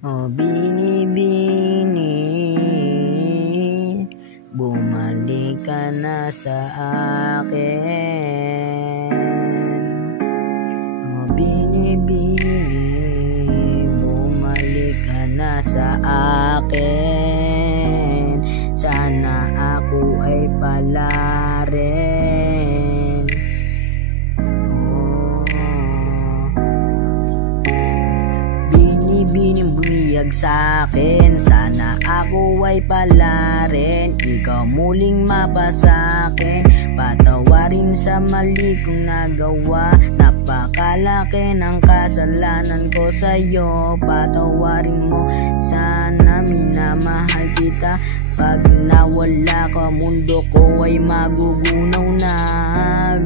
O binibini, bumalik ka na sa akin. O binibini, bumalik ka na sa akin. Sana ako ay pala rin. Binibining bumiyag sa'kin, sana ako ay pala rin. Ikaw muling mapasakin, patawarin sa mali kong nagawa. Napakalaki ng kasalanan ko sa'yo, patawarin mo. Sana minamahal kita, pag nawala ka mundo ko ay magugunaw na.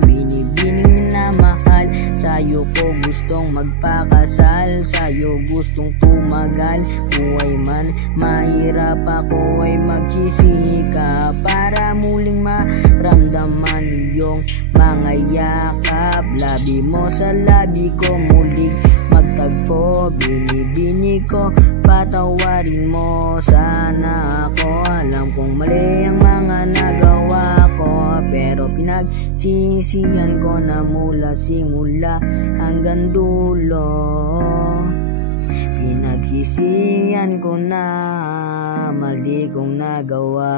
Binibining minamahal, sa'yo ko gustong magpakasal, sa'yo gustong tumagal. Buhay man mahirap, ako ay magsisika para muling maramdaman iyong mga yakap. Labi mo sa labi ko, muling magtagpo. Binibini ko, patawarin mo sana ako. Alam kong mali ang mga nagawa ko, pero pinagsisihan ko na mula simula hanggang dulo. Pinagsisihan ko na mali kong nagawa.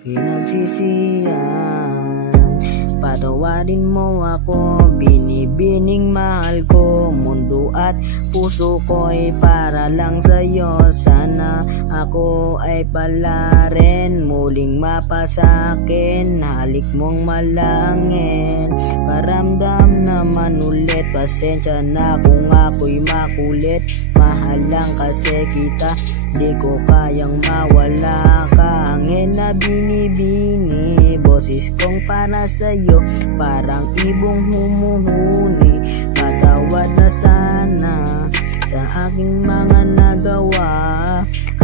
Pinagsisihan, patawarin mo ako. Binibining mahal ko, mundo at puso ko ay para lang sa'yo. Sana ako ay pala rin, muling mapasakin. Halik mong malangin, paramdam naman ulit. Pasensya na kung ako'y makulit, mahal lang kasi kita, di ko kayang mawala ka. Hangin na binibini, boses kong para sa'yo, parang ibong humuhuni. Patawad na sana sa aking mga nagawa.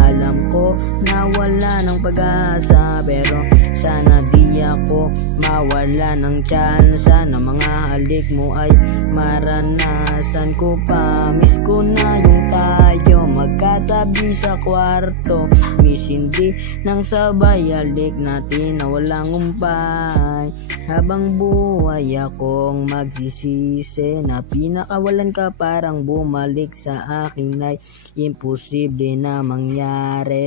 Alam ko na wala ng pag-asa, pero sana di ako mawala ng tsansa na mga halik mo ay maranasan ko pa. Miss ko na yung tayo magkatabi sa kwarto, miss hindi nang sabay halik natin na walang umpay. Habang buhay akong magsisisi na pinakawalan ka, parang bumalik sa akin ay imposible na mangyari.